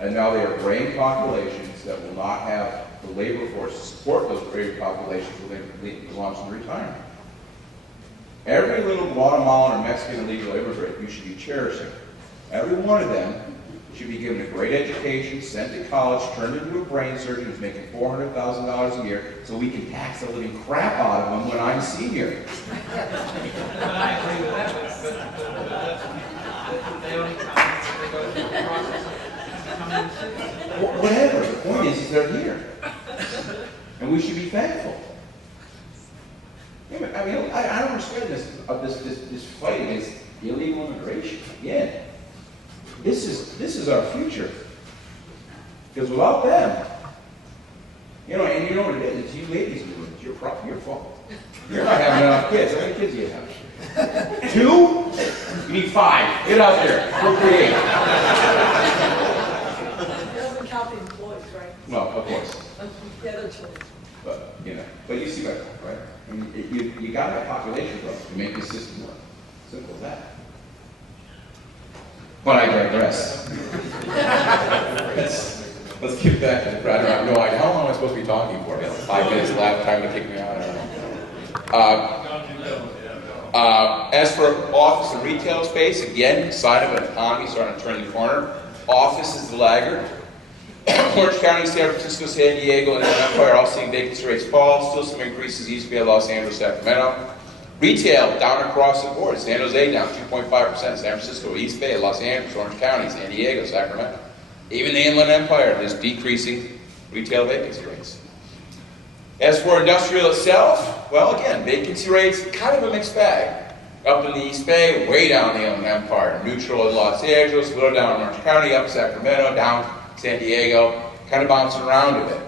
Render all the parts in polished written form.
And now they are graying populations that will not have the labor force to support those graying populations when they launch into retirement. Every little Guatemalan or Mexican illegal immigrant you should be cherishing. Every one of them should be given a great education, sent to college, turned into a brain surgeon who's making $400,000 a year, so we can tax the living crap out of them when I'm senior. I agree with that, but they only come if they go through the process of becoming a citizen. Whatever, the point is they're here. And we should be thankful. I mean, I don't understand this fight against illegal immigration. Again, this is our future. Because without them, and you know what it is, it's you ladies doing it. It's your fault. You're not having enough kids. How many kids do you have? 2? You need 5. Get out there. Procreate. It doesn't count the employees, right? Well, of course. The other choice. But you see my point, right? I mean, you got to have population growth to make the system work. Simple as that. But I digress. let's get back to the crowd. I have no idea. How long am I supposed to be talking for? 5 minutes left, time to kick me out. I don't know. As for office and retail space, again, sign of an economy starting to turn the corner. Office is the laggard. Orange County, San Francisco, San Diego, and Empire all seeing vacancy rates fall. Still some increases East Bay, Los Angeles, Sacramento. Retail down across the board. San Jose down 2.5%. San Francisco, East Bay, Los Angeles, Orange County, San Diego, Sacramento. Even the Inland Empire is decreasing retail vacancy rates. As for industrial itself, well, again, vacancy rates, kind of a mixed bag. Up in the East Bay, way down the Inland Empire. Neutral in Los Angeles, a little down in Orange County, up Sacramento, down San Diego, kind of bouncing around a bit.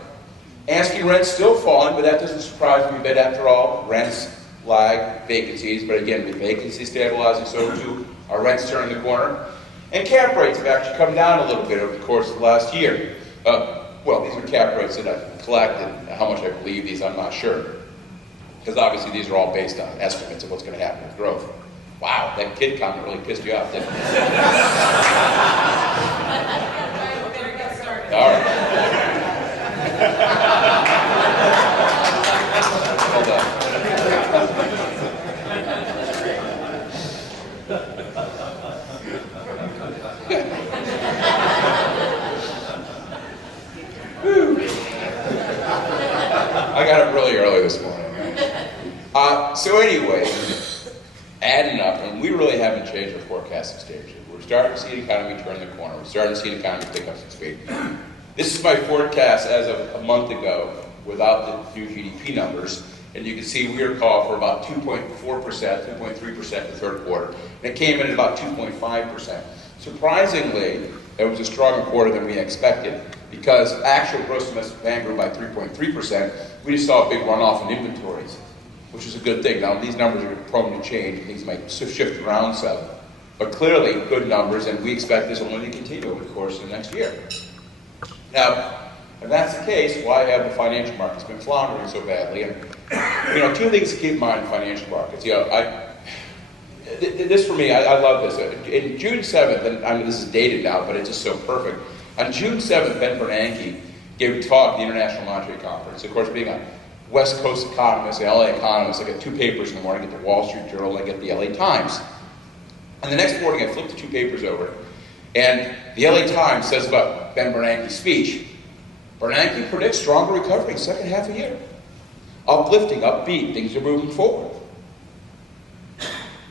Asking rents still falling, but that doesn't surprise me a bit after all. Rents lag vacancies, but again, with vacancies stabilizing, so too are rents turning the corner. And cap rates have actually come down a little bit over the course of the last year. Well, these are cap rates that I've collected. How much I believe these, I'm not sure. Because obviously these are all based on estimates of what's going to happen with growth. Wow, that kid comment really pissed you off, didn't it? All right. Hold on. I got up really early this morning. So anyway, adding up, and we really haven't changed our forecasting stage. We're starting to see the economy turn the corner. We're starting to see the economy pick up some speed. This is my forecast as of a month ago without the new GDP numbers. And you can see we are called for about 2.4%, 2.3% in the third quarter. And it came in at about 2.5%. Surprisingly, it was a stronger quarter than we expected because actual gross domestic demand grew by 3.3%. We just saw a big runoff in inventories, which is a good thing. Now, these numbers are prone to change. Things might shift around some. But clearly, good numbers, and we expect this only to continue over the course of the next year. Now, if that's the case, why have the financial markets been floundering so badly? And, two things to keep in mind in financial markets. This for me, I love this. In June 7th, and I mean this is dated now, but it's just so perfect. On June 7th, Ben Bernanke gave a talk at the International Monetary Conference. Of course, being a West Coast economist, an LA economist, I get 2 papers in the morning. I get the Wall Street Journal, I get the LA Times. And the next morning, I flipped the 2 papers over, and the LA Times says about Ben Bernanke's speech, Bernanke predicts stronger recovery in the second half of the year. Uplifting, upbeat, things are moving forward.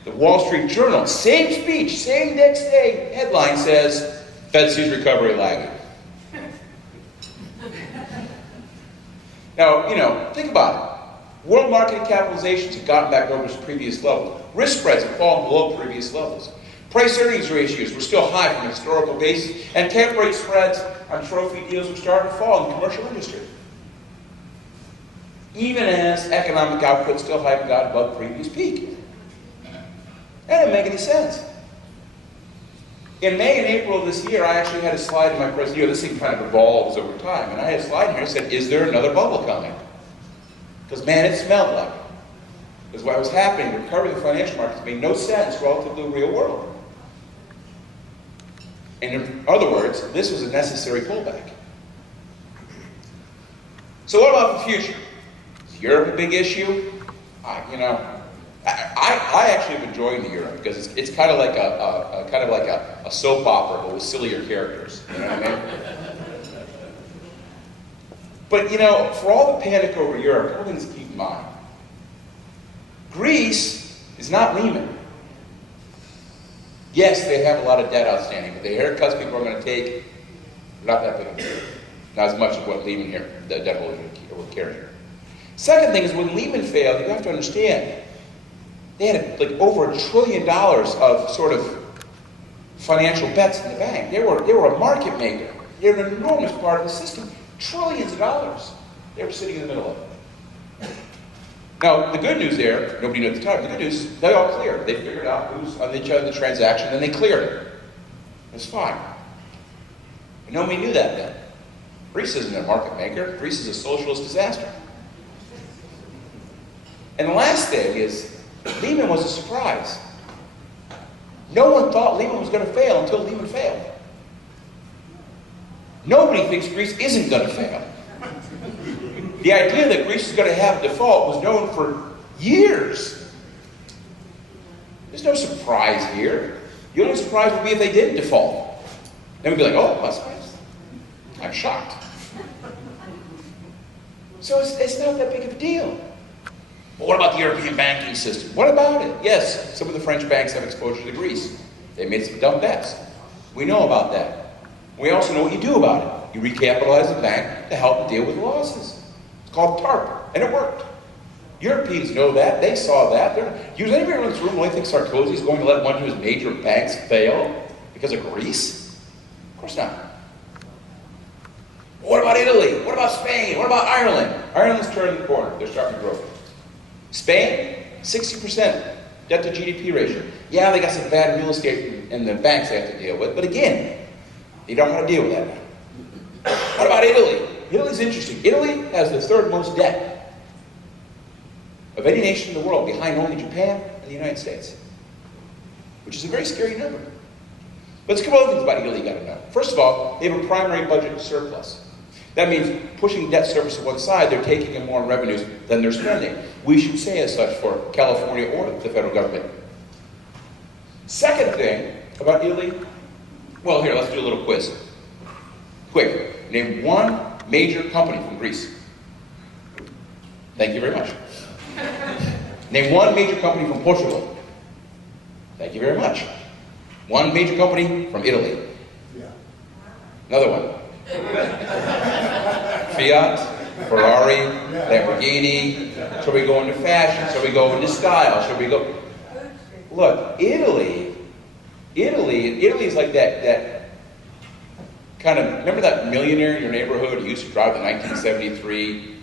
The Wall Street Journal, same speech, same next day, headline says, Fed sees recovery lagging. Now, think about it. World market capitalizations have gotten back over its previous level. Risk spreads have fallen below previous levels. Price earnings ratios were still high from a historical basis, and cap rate spreads on trophy deals were starting to fall in the commercial industry. Even as economic output still hadn't got above previous peak. That didn't make any sense. In May and April of this year, I actually had a slide in my presentation. This thing kind of evolves over time. And I had a slide here that said, is there another bubble coming? Because, man, it smelled like it. Because what was happening, the recovery of the financial markets made no sense relative to the real world. And in other words, this was a necessary pullback. So what about the future? Is Europe a big issue? I actually am enjoying the euro because it's kind of like a soap opera, but with sillier characters. You know what I mean? But for all the panic over Europe, a couple things to keep in mind. Greece is not Lehman. Yes, they have a lot of debt outstanding, but the haircuts people are going to take, not that big of a deal. Not as much as what Lehman here, the debt holders were carrying. Second thing is when Lehman failed, you have to understand, they had like over $1 trillion of sort of financial bets in the bank. They were a market maker. They're an enormous part of the system. Trillions of dollars. They were sitting in the middle of it. Now, the good news there, nobody knew at the time, the good news is they all cleared. They figured out who's on each other in the transaction, and they cleared it. It's fine. And nobody knew that then. Greece isn't a market maker. Greece is a socialist disaster. And the last thing is, Lehman was a surprise. No one thought Lehman was going to fail until Lehman failed. Nobody thinks Greece isn't going to fail. The idea that Greece is going to have a default was known for years. There's no surprise here. The only surprise would be if they did default. Then we'd be like, oh, that's nice. I'm shocked. So it's not that big of a deal. But what about the European banking system? What about it? Yes, some of the French banks have exposure to Greece. They made some dumb bets. We know about that. We also know what you do about it. You recapitalize the bank to help it deal with losses. It's called TARP, and it worked. Europeans know that. They saw that. Does anybody in this room really think Sarkozy is going to let one of his major banks fail because of Greece? Of course not. What about Italy? What about Spain? What about Ireland? Ireland's turning the corner. They're starting to grow. Spain, 60% debt to GDP ratio. Yeah, they got some bad real estate and the banks they have to deal with, but again, they don't know how to deal with that now. What about Italy? Italy's interesting. Italy has the third most debt of any nation in the world, behind only Japan and the United States, which is a very scary number. But there's a couple other things about Italy you got to know. First of all, they have a primary budget surplus. That means pushing debt service to one side, they're taking in more in revenues than they're spending. We should say as such for California or the federal government. Second thing about Italy, well, here, let's do a little quiz. Quick, name one major company from Greece. Thank you very much. Name one major company from Portugal. Thank you very much. One major company from Italy. Another one. Fiat, Ferrari, Lamborghini. Shall we go into fashion? Shall we go into style? Shall we go? Look, Italy is like that kind of, remember that millionaire in your neighborhood who used to drive the 1973,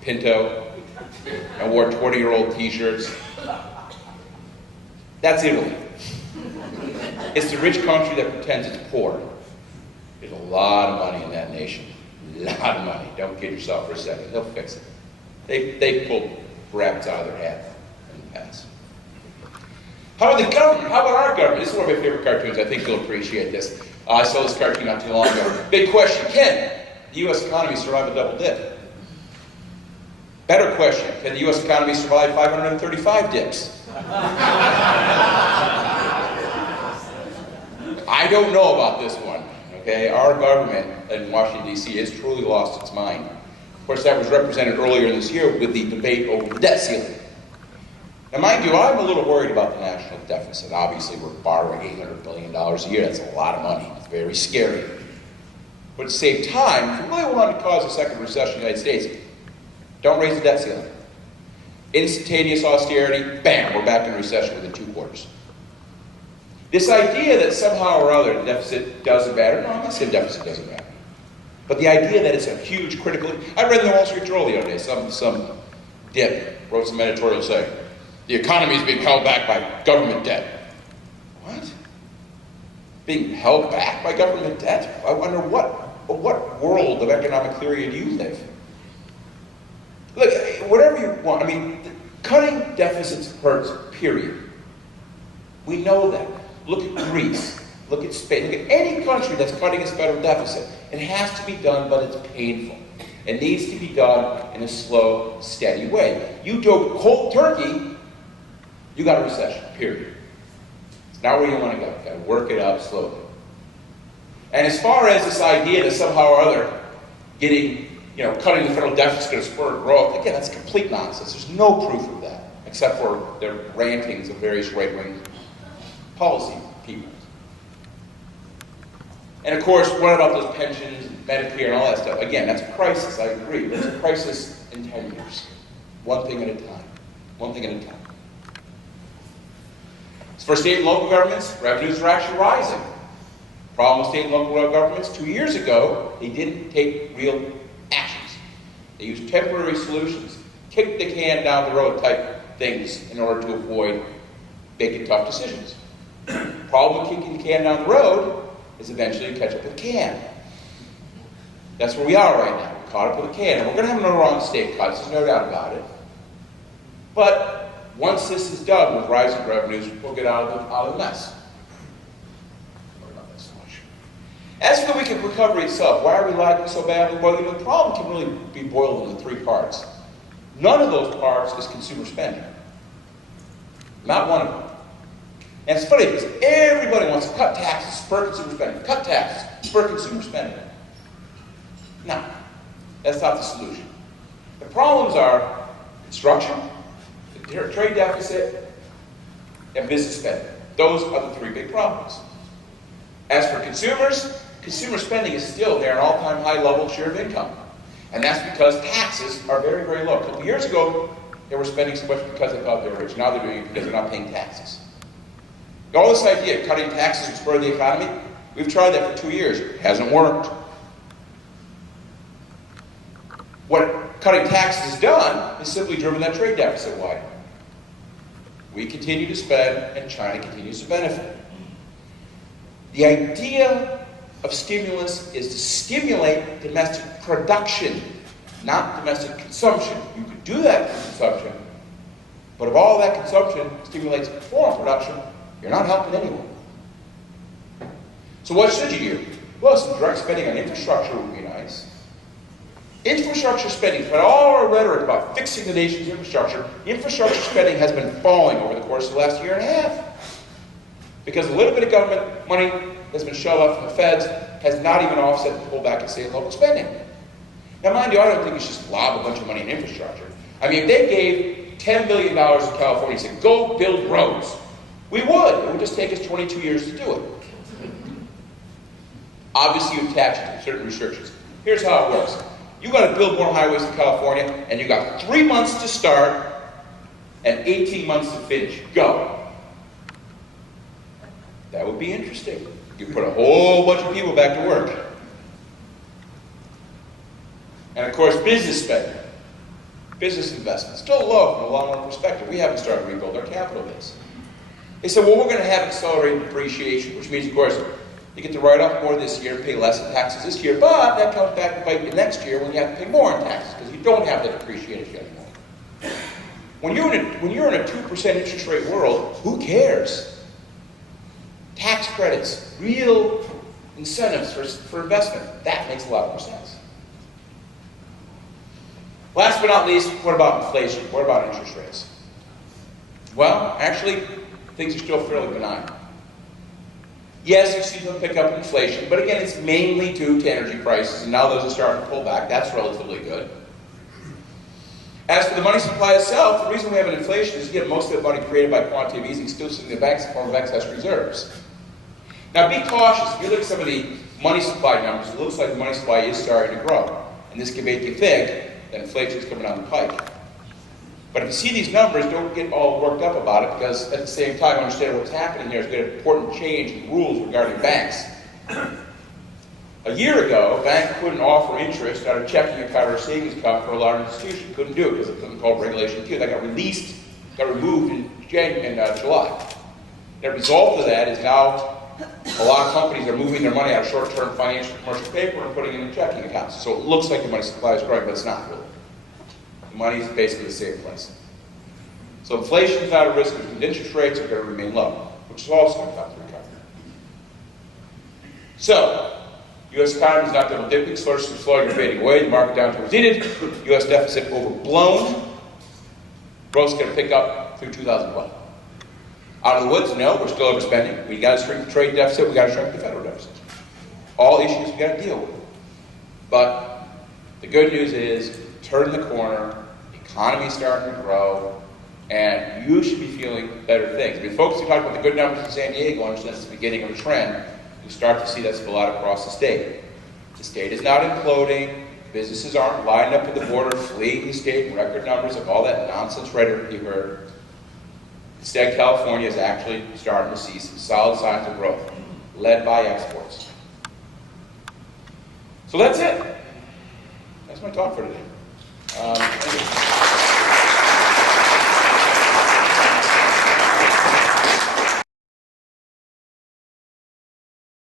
Pinto, and wore 20-year-old t-shirts? That's Italy. It's the rich country that pretends it's poor. There's a lot of money in that nation. A lot of money. Don't kid yourself for a second. They'll fix it. They pulled rabbits out of their hat in the past. How about the government? How about our government? This is one of my favorite cartoons. I think you'll appreciate this. I saw this cartoon not too long ago. Big question. Can the U.S. economy survive a double dip? Better question. Can the U.S. economy survive 535 dips? I don't know about this one. Okay, our government in Washington, D.C. has truly lost its mind. Of course, that was represented earlier this year with the debate over the debt ceiling. Now, mind you, I'm a little worried about the national deficit. Obviously, we're borrowing $800 billion a year. That's a lot of money. It's very scary. But at the same time, if you really want to cause a second recession in the United States, don't raise the debt ceiling. Instantaneous austerity, bam, we're back in recession within 2 quarters. This idea that somehow or other the deficit doesn't matter, no, I'm not saying deficit doesn't matter. But the idea that it's a huge critical, I read in the Wall Street Journal the other day, some dip wrote some editorial saying, the economy is being held back by government debt. What? Being held back by government debt? I wonder what world of economic theory do you live? Look, whatever you want, I mean, cutting deficits hurts, period. We know that. Look at Greece. Look at Spain. Look at any country that's cutting its federal deficit. It has to be done, but it's painful. It needs to be done in a slow, steady way. You do cold turkey, you got a recession, period. It's not where you want to go. You've got to work it up slowly. And as far as this idea that somehow or other cutting the federal deficit is going to spur growth, again, that's complete nonsense. There's no proof of that, except for their rantings of various right-wing policy people. And of course, what about those pensions, and Medicare, and all that stuff? Again, that's a crisis, I agree. But it's a crisis in 10 years. One thing at a time. One thing at a time. As for state and local governments, revenues are actually rising. Problem with state and local governments, 2 years ago, they didn't take real actions. They used temporary solutions, kick the can down the road type things in order to avoid making tough decisions. Problem with kicking the can down the road is eventually you catch up with the can. That's where we are right now. We're caught up with the can. And we're going to have another round of state cuts, there's no doubt about it. But once this is done with rising revenues, we'll get out of the mess. As for the weekend recovery itself, why are we lagging so badly? Well, the problem can really be boiled into 3 parts. None of those parts is consumer spending. Not one of them. And it's funny because everybody wants to cut taxes, spur consumer spending. Cut taxes, spur consumer spending. No, that's not the solution. The problems are construction, the trade deficit, and business spending. Those are the 3 big problems. As for consumers, consumer spending is still near an all-time high level share of income. And that's because taxes are very, very low. A couple years ago, they were spending so much because they thought they were rich. Now they're doing it because they're not paying taxes. All this idea of cutting taxes to spur the economy, we've tried that for 2 years. It hasn't worked. What cutting taxes has done is simply driven that trade deficit wide. We continue to spend, and China continues to benefit. The idea of stimulus is to stimulate domestic production, not domestic consumption. You could do that for consumption, but if all that consumption stimulates foreign production, you're not helping anyone. So what should you do? Well, some direct spending on infrastructure would be nice. Infrastructure spending, for all our rhetoric about fixing the nation's infrastructure spending has been falling over the course of the last year and a half. Because a little bit of government money that's been shoved out from the feds has not even offset the pullback in state and local spending. Now, mind you, I don't think you should just lob a bunch of money in infrastructure. I mean, if they gave $10 billion to California and said, go build roads, we would. It would just take us 22 years to do it. Obviously, you attach it to certain restrictions. Here's how it works. You got to build more highways in California, and you got 3 months to start and 18 months to finish. Go. That would be interesting. You put a whole bunch of people back to work. And of course, business spending. Business investment. Still low from a long-run perspective. We haven't started to rebuild our capital base. They said, well, we're going to have accelerated depreciation, which means, of course, you get to write off more this year and pay less in taxes this year, but that comes back to bite you next year when you have to pay more in taxes because you don't have that depreciation anymore. When you're in a 2% interest rate world, who cares? Tax credits, real incentives for investment, that makes a lot more sense. Last but not least, what about inflation? What about interest rates? Well, actually, things are still fairly benign. Yes, you see them pick up inflation, but again, it's mainly due to energy prices, and now those are starting to pull back. That's relatively good. As for the money supply itself, the reason we have an inflation is, again, most of the money created by quantitative easing still sitting in the banks in the form of excess reserves. Now, be cautious. If you look at some of the money supply numbers, it looks like the money supply is starting to grow, and this can make you think that inflation is coming down the pike. But if you see these numbers, don't get all worked up about it, because at the same time, understand what's happening here is an important change in rules regarding banks. A year ago, a bank couldn't offer interest on a checking account or a savings account for a large institution. Couldn't do it because of something called Regulation Q. That got removed in July. The result of that is now a lot of companies are moving their money out of short-term financial commercial paper and putting it in checking accounts. So it looks like the money supply is growing, but it's not really. The money is basically the same place. So inflation is not a risk, because interest rates are going to remain low, which is also going to help the recovery. So, U.S. economy is not double dipping, slowly fading away, the market downturn was needed, U.S. deficit overblown, growth's going to pick up through 2012. Out of the woods? No, we're still overspending. We got to shrink the trade deficit, we got to shrink the federal deficit. All issues we got to deal with. But the good news is, turn the corner, the economy's starting to grow, and you should be feeling better things. If you're focusing on about the good numbers in San Diego, understand it's the beginning of a trend, you start to see that spill out across the state. The state is not imploding, businesses aren't lining up at the border, fleeing the state in record numbers of all that nonsense rhetoric you heard. Instead, California is actually starting to see some solid signs of growth, led by exports. So that's it. That's my talk for today. Thank you.